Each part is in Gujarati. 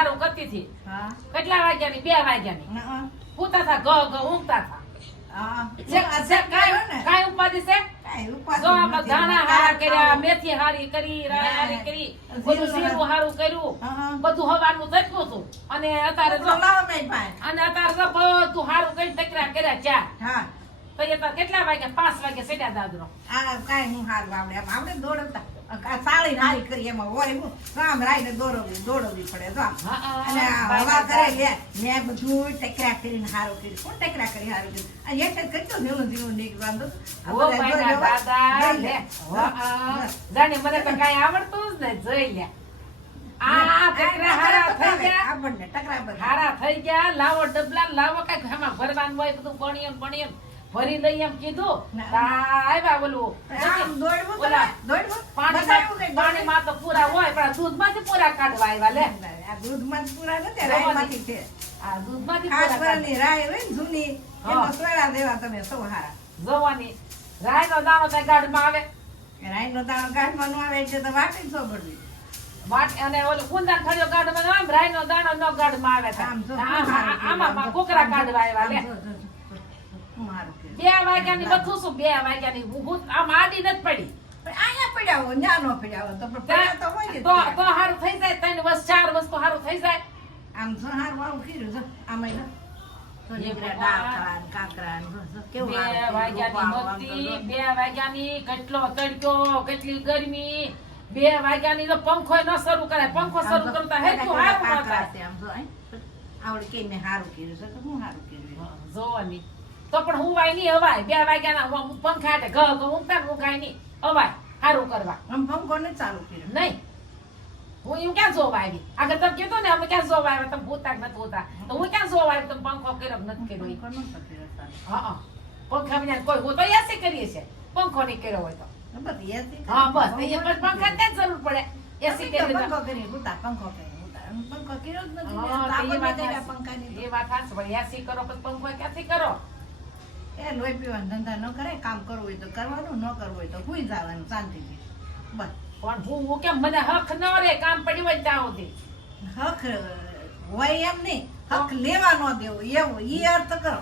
હારું કરતી હતી. કેટલા વાગ્યાની? 2 વાગ્યાની. પૂતા થા ગ ઊંઘતા થા. કાઈ ઉપાધિ છે? જો આમાં ધાણા હારા કર્યા, મેથી હારી કરી, રાય હારી કરી, બધું શીરું હારું કર્યું, બધું હવાનું થતું હતું. અને અત્યારે જો બધું હારું કરી ટકરા કર્યા ચા. તો એ કેટલા વાગ્યા? 5 વાગે સેડ્યા દાદરો. કાઈ હું હારું આપણે દોડતા સાળી હારી કરી એમાં હોય હું કામ રાઈને દોડવી પડે જો. અને હવા કરે લે મેં બધું ટકરા કરીને હારું કર્યું. કોણ ટકરા કરી હારું કર્યું? અને એક કેટલું ધીરું નીકળવાનું. ઓ ભાઈ દાદા લે. જાણે મને તો કાઈ આવડતું જ નહીં. જોઈ લે આ ટકરા હારા થઈ ગયા. આપણને ટકરા બધા હારા થઈ ગયા. લાવો ડબલા, લાવો કઈ આમાં ભરવાનું હોય બધું પણિયમ ભરી લઈ એમ કીધું. આવ્યા ઓલું પાણીમાં તો પૂરા હોય પણ દૂધમાંથી પૂરા કાઢવા આવ્યા. લે આ દૂધમાં પૂરા નથી રાયમાંથી છે. આ દૂધમાંથી ખાસ પૂરા વરની રાય હોય ને જૂની એમાં સોયડા દેવા તમે સૌ હારા. જોવાની રાયનો દાણો ત્યાં ગાઢમાં આવે. રાયનો દાણો ગાંઠમાં ન આવે એટલે તો વાટી છો બધી વાટ અને ઓલું કુંદા ખડ્યો ગાઢમાં આવે ને રાયનો દાણો ન ગાઢમાં આવે. આમાં કોકરા કાઢવા આવ્યા. લે 2 વાગ્યાની બધું શું 2 વાગ્યાની આમ આડી નથી પડી. અહીંયા પડ્યા હોય ન્યા નો પડ્યા હોય તો પડ્યા તો હોય ને. તો હારું થઈ જાય. 3 વર્ષ 4 વર્ષ તો હારું થઈ જાય. આમ તો હારું વાળું કર્યું છે આમાં તો નીકળ્યા ડાળ કાકરા કેવું 2 વાગ્યાની મસ્તી, 2 વાગ્યાની કેટલો તડક્યો, કેટલી ગરમી. 2 વાગ્યાની તો પંખો ન શરૂ કરે. પંખો શરૂ કરતા હે તું હારું ન થાય. આમ જો આવડે કે મેં હારું કર્યું છે તો હું હારું કર્યું જોવાની તો પણ હું વાય નહીં હવાય. 2 વાગ્યાના પંખા હાટે ઘ ઊંઘતા ઊંઘાય નહીં હવાય હારું કરવા. આમ પંખો ને ચાલુ કર્યું નહીં હું એમ ક્યાં જોવા આવી? આગળ તમે કીધું ને અમે ક્યાં જોવા આવ્યા? તમે ભૂતા નથી ભૂતા તો હું ક્યાં જોવા આવી? તમે પંખો કર્યો નથી કર્યો? હા પંખા વિના કોઈ હું તો એસી કરીએ છે. પંખો નહીં કર્યો હોય તો હા બસ પંખા ને જરૂર પડે. એસી પંખો કરી ભૂતા પંખો કર્યો જ નથી. એ વાત સાચી પણ એસી કરો પછી પંખો ક્યાંથી કરો? એ લોહી પીવાનો ધંધા ન કરે. કામ કરવું હોય તો કરવાનું, ન કરવું હોય તો ભૂઈ જવાનું શાંતિથી બસ. પણ હું કેમ મને હક ન રે કામ પડ્યું હોય ત્યાં સુધી? હક હોય એમ નહીં, હક લેવા ન દેવો એવું ઈ અર્થ કરો.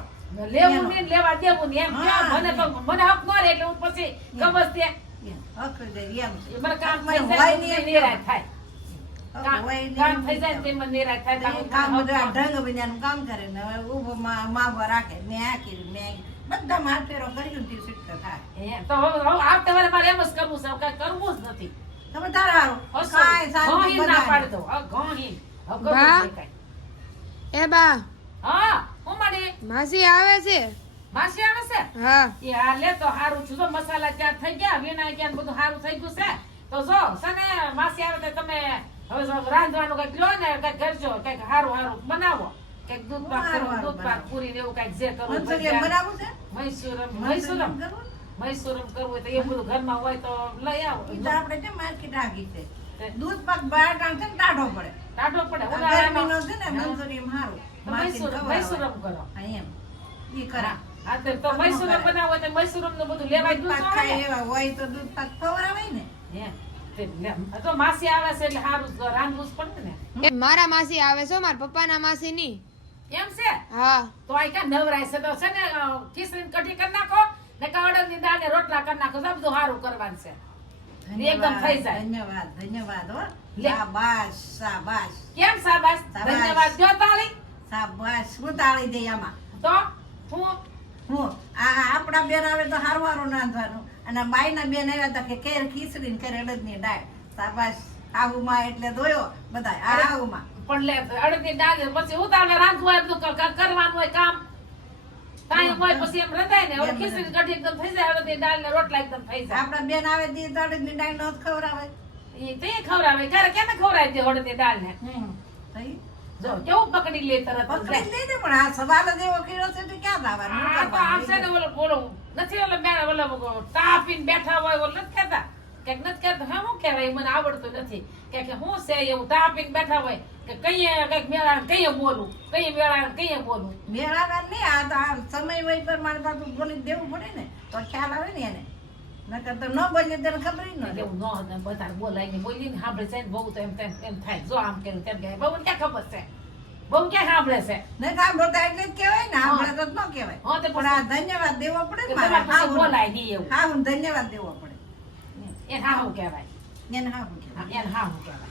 લેવું નહીં લેવા દેવું નહીં એમ ક્યાં? મને તો મને હક ન રે એટલે હું પછી ગમસ દે હક એમ મને કામ થઈ જાય નિરાશ થાય. કામ થઈ જાય તે મને નિરાશ થાય. કામ બધું ઢંગ બન્યાનું કામ કરે ને ઉભો માગો રાખે. મેં આ કર્યું મેં બધા માર ફેરો કર્યું ને તે થાય. તો હવે આવતા વારે મારે એમ જ કરવું છે. કઈ કરવું જ નથી. તમે તારા ઘણી ના પાડી દો. ઘણી એ બા હા હું મારી માસી આવે છે. માસી આવે છે? હા એ આ લે તો હારું છું. જો મસાલા ચાર થઈ ગયા, વીણા ગયા, બધું હારું થઈ ગયું છે. તો જો સને માસી આવે તો તમે હવે રાંધવાનું કઈક લો ને કઈક કરજો, કઈક હારું હારું બનાવો. કઈક દૂધ પાક કરો, દૂધ પાક પૂરી એવું કઈક જે કરવું બનાવું છે. મૈસુરમ કરવું હોય તો એ બધું ઘરમાં હોય તો લઈ આવો. ઈ તો આપણે જે માર્કેટ આગી છે. દૂધ પાક બહાર ટાંગ છે ને ટાઢો પડે. ટાઢો પડે. ગરમીનો છે ને મંચુરિયન હારું. મૈસુરમ કરો. એમ ઈ કરા. હા તો મૈસુરમ બનાવો તો મૈસુરમ નું બધું લેવાય. દૂધ પાક ખાય એવા હોય તો દૂધ પાક ખવડાવાય ને. તો માસી આવે છે એટલે હારું રાંધવું જ પડે ને. મારા માસી આવે છે, મારા પપ્પાના માસી ની. એમ છે? હા તો આ ક્યાં નવરાય છે? તો છે ને ખીચડી કઢી કરી નાખો ને અડદ ની દાળ ને રોટલા કરી નાખો. બધું હારું કરવાનું છે. એકદમ થઈ જાય. ધન્યવાદ ધન્યવાદ હો. શાબાશ શાબાશ. કેમ શાબાશ? ધન્યવાદ જો તાળી. શાબાશ હું તાળી દઈ આમાં. તો હું આપણા બેન આવે તો હારું હારું રાંધવાનું અને બાઈના બેન આવ્યા હતા કે કેર ખીચડી ને કેર અડદની દાળ. શાબાશ. આવુમાં એટલે દોયો બધા આવુમાં પણ લે અડદની દાળ પછી ઉતાવળે રાંધવું હોય બધું કરવાનું હોય કામ ટાઈમ હોય પછી એમ રંધાય ને. હવે ખીચડી કઢી એકદમ થઈ જાય, અડદની દાળ ને રોટલા એકદમ થઈ જાય. આપણા બેન આવે દી તો અડદની દાળ નો ખવડાવે. એ તે ખવડાવે ક્યારે કેને ખવડાવી દે અડદની દાળ ને. જો કેવું પકડી લે તરત પકડી લે ને. પણ આ સવાલ જ એવો કર્યો છે તો ક્યાં જવાનું? આ તો આવશે ને ઓલો બોલો નથી ઓલો મેં ઓલો તાપીને બેઠા હોય ઓલો નથી કહેતા કે નથી કહેતા. હા હું કહેવાય મને આવડતું નથી કે હું છે એવું તાપીને બેઠા હોય કે કઈએ કઈક મેળા કઈએ બોલું, કઈએ મેળા કઈએ બોલું. મેળાના નહીં આ તો આ સમય વય પ્રમાણે પાછું બોલી દેવું પડે ને તો ખ્યાલ આવે ને એને. નકર તો ન બોલ્યો તને ખબર ય ન એટલે રહે. હું ન બધા બોલાઈને બોલીને સાંભળે છે ને બહુ તો એમ થાય જો આમ કર્યું તેમ કહે બહુ ક્યાં ખબર છે બહુ ક્યાં સાંભળે છે નહીં સાંભળતા એટલે જ કહેવાય ને, સાંભળે તો ન કહેવાય. હા, તો પણ આ ધન્યવાદ દેવો પડે તો ને તમારે મારા પછી બોલાય નહીં એવું હા હું ધન્યવાદ દેવો પડે એ હાહુ કહેવાય એને હા હું કહેવાય. એને હાહુ કહેવાય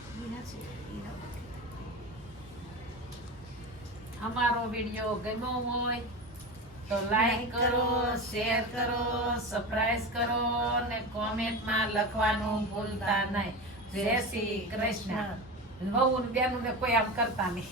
અમારો વિડિયો ગમ્યો હોય તો લાઈક કરો શેર કરો સબસ્ક્રાઇબ કરો ને કોમેન્ટમાં લખવાનું ભૂલતા નહીં જય શ્રી કૃષ્ણ વહુ ને બેનું ને કોઈ આમ કરતા નહીં